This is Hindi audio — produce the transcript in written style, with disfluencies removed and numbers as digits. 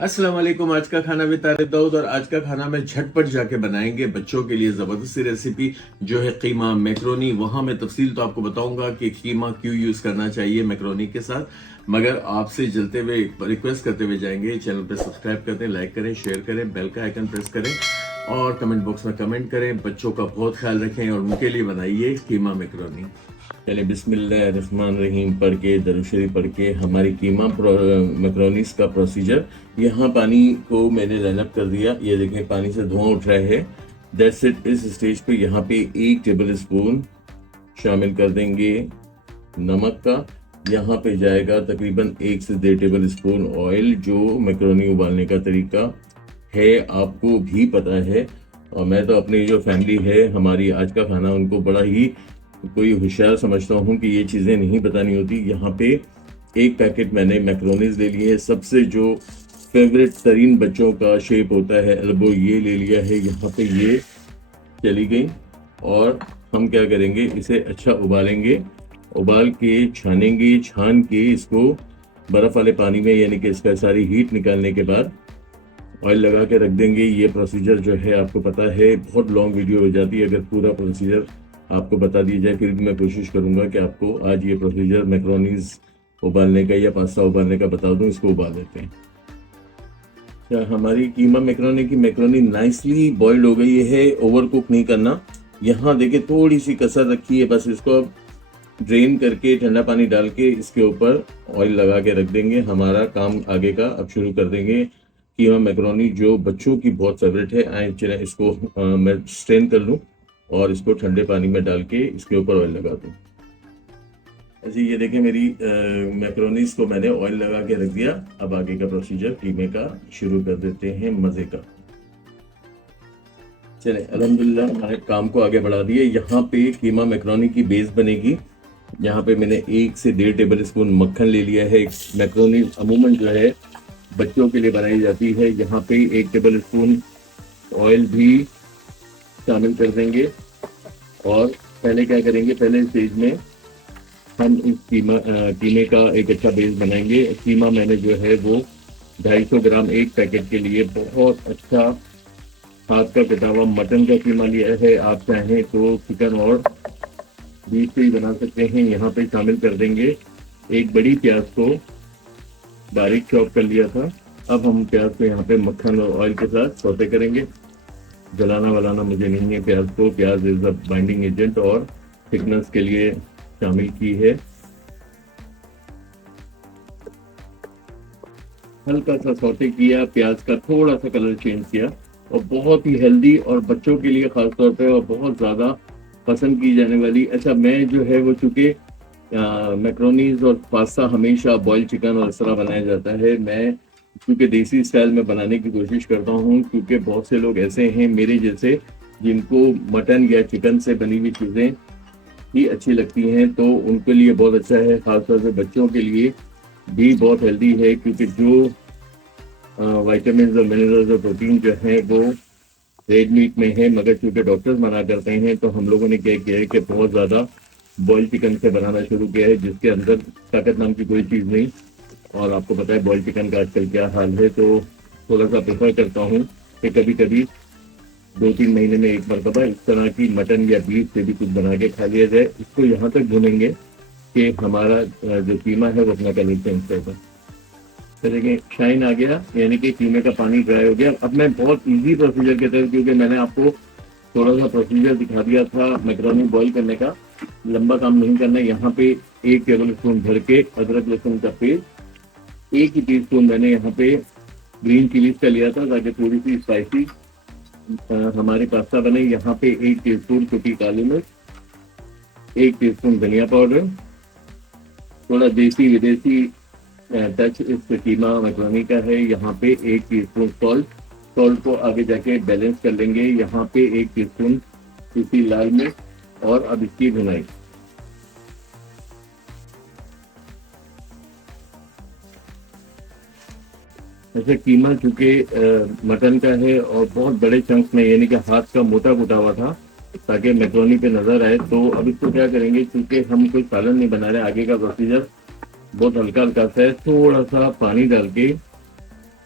अस्सलाम वालेकुम। आज का खाना वितारे दाऊद और आज का खाना में झटपट जाके बनाएंगे बच्चों के लिए ज़बरदस्त रेसिपी जो है कीमा मैक्रोनी। वहाँ मैं तफसील तो आपको बताऊंगा कि कीमा क्यों यूज़ करना चाहिए मैक्रोनी के साथ, मगर आपसे जलते हुए रिक्वेस्ट करते हुए जाएंगे, चैनल पे सब्सक्राइब करते हैं, लाइक करें, शेयर करें, बेल का आइकन प्रेस करें और कमेंट बॉक्स में कमेंट करें। बच्चों का बहुत ख्याल रखें और उनके लिए बनाइए कीमा मैक्रोनी। चलिए बिस्मिल्लाहिर्रहमानिर्रहीम पढ़ के दरूद शरीफ पढ़ के हमारी कीमा मैक्रोनीस का प्रोसीजर। यहाँ पानी को मैंने रनअप कर दिया, ये देखें पानी से धुआं उठ रहा है। That's it. इस स्टेज पे यहाँ पे 1 टेबल स्पून शामिल कर देंगे नमक का। यहाँ पे जाएगा तकरीबन 1 से 1.5 टेबल स्पून ऑयल। जो मैक्रोनी उबालने का तरीका है आपको भी पता है, और मैं तो अपनी जो फैमिली है हमारी आज का खाना उनको बड़ा ही कोई होशियार समझता हूँ कि ये चीज़ें नहीं बतानी होती। यहाँ पे 1 पैकेट मैंने मैक्रोनीज ले लिए है। सबसे जो फेवरेट तरीन बच्चों का शेप होता है एल्बो, ये ले लिया है। यहाँ पे ये चली गई और हम क्या करेंगे, इसे अच्छा उबालेंगे, उबाल के छानेंगे, छान के इसको बर्फ़ वाले पानी में, यानी कि इसका सारी हीट निकालने के बाद ऑयल लगा के रख देंगे। ये प्रोसीजर जो है आपको पता है, बहुत लॉन्ग वीडियो हो जाती है अगर पूरा प्रोसीजर आपको बता दिया जाए। फिर भी मैं कोशिश करूंगा कि आपको आज ये प्रोसीजर मैक्रोनीज उबालने का या पास्ता उबालने का बता दूं। इसको उबाल लेते हैं। हमारी कीमा मैक्रोनी नाइसली बॉइल्ड हो गई है, ओवर कुक नहीं करना। यहाँ देखिए थोड़ी सी कसर रखी है, बस इसको अब ड्रेन करके ठंडा पानी डाल के इसके ऊपर ऑयल लगा के रख देंगे। हमारा काम आगे का अब शुरू कर देंगे। कीमा मैक्रोनी जो बच्चों की बहुत फेवरेट है। आए चले इसको मैं स्ट्रेन कर लूँ और इसको ठंडे पानी में डाल के इसके ऊपर ऑयल लगा दूँ। ऐसे ये देखें मेरी मैक्रोनीस को मैंने ऑयल लगा के रख दिया। अब आगे का प्रोसीजर कीमे का शुरू कर देते हैं मज़े का। चले अल्हम्दुलिल्लाह हमारे काम को आगे बढ़ा दिए। यहाँ पे कीमा मैक्रोनी की बेस बनेगी। यहाँ पे मैंने 1 से 1.5 टेबल स्पून मक्खन ले लिया है। मैक्रोनी अमूमन जो है बच्चों के लिए बनाई जाती है। यहाँ पे 1 टेबल स्पून ऑयल भी शामिल कर देंगे। और पहले क्या करेंगे, पहले स्टेज में हम इस कीमे का एक अच्छा बेस बनाएंगे। कीमा मैंने जो है वो 250 ग्राम 1 पैकेट के लिए बहुत अच्छा हाथ का कटा हुआ मटन का कीमा लिया है। आप चाहें तो चिकन और बीफ से ही बना सकते हैं। यहाँ पे शामिल कर देंगे 1 बड़ी प्याज को बारीक चॉप कर लिया था। अब हम प्याज को यहाँ पे मक्खन और ऑयल के साथ सौते करेंगे। जलाना वलाना मुझे नहीं है प्याज को। प्याज इज अ बाइंडिंग एजेंट और थिकनेस के लिए शामिल की है। हल्का सा सौते किया, प्याज का थोड़ा सा कलर चेंज किया, और बहुत ही हेल्दी और बच्चों के लिए खास तौर पे और बहुत ज़्यादा पसंद की जाने वाली। अच्छा, मैं जो है वो चूँकि मैक्रोनीज और पास्ता हमेशा बॉइल्ड चिकन और इस तरह बनाया जाता है, मैं क्योंकि देसी स्टाइल में बनाने की कोशिश करता हूँ, क्योंकि बहुत से लोग ऐसे हैं मेरे जैसे जिनको मटन या चिकन से बनी हुई चीज़ें ही अच्छी लगती हैं, तो उनके लिए बहुत अच्छा है। खासतौर से बच्चों के लिए भी बहुत हेल्दी है, क्योंकि जो विटामिन और मिनरल्स और प्रोटीन जो है वो रेड मीट में है। मगर चूँकि डॉक्टर्स मना करते हैं तो हम लोगों ने क्या किया है कि बहुत ज़्यादा बॉइल्ड चिकन से बनाना शुरू किया है, जिसके अंदर ताकत नाम की कोई चीज़ नहीं। और आपको पता है बॉइल्ड चिकन का आजकल क्या हाल है, तो थोड़ा सा प्रेफर करता हूँ कि कभी कभी 2-3 महीने में एक मरतबा इस तरह की मटन या बीफ से भी कुछ बना के खा लिया जाए। इसको यहाँ तक भूनेंगे कि हमारा जो कीमा है वो अपना कलर चेंज करेगा। तो देखिए शाइन आ गया, यानी कि कीमे का पानी ड्राई हो गया। अब मैं बहुत इजी प्रोसीजर के तहत, क्योंकि मैंने आपको थोड़ा सा प्रोसीजर दिखा दिया था मैक्रोनी बॉईल करने का, लंबा काम नहीं करना। यहाँ पे 1 टेबल स्पून भर के अदरक लहसुन का पेस्ट, 1 ही टीस्पून मैंने यहाँ पे ग्रीन चिलीज का लिया था ताकि थोड़ी सी स्पाइसी हमारे पास्ता बने। यहाँ पे 1 टीस्पून कुटी काली मिर्च, 1 टीस्पून धनिया पाउडर, थोड़ा देसी विदेशी टच इस कीमा मैक्रोनी का है। यहाँ पे 1 टीस्पून सॉल्ट को आगे जाके बैलेंस कर लेंगे। यहाँ पे 1 टीस्पून पिसी लाल मिर्च और अब इसकी भुनाई। ऐसे कीमा चूँकि मटन का है और बहुत बड़े चंक्स में, यानी कि हाथ का मोटा कुटा हुआ था ताकि मैक्रोनी पे नजर आए। तो अब इसको क्या करेंगे, क्योंकि हम कोई सालन नहीं बना रहे, आगे का प्रोसीजर बहुत हल्का हल्का सा है। थोड़ा सा पानी डाल के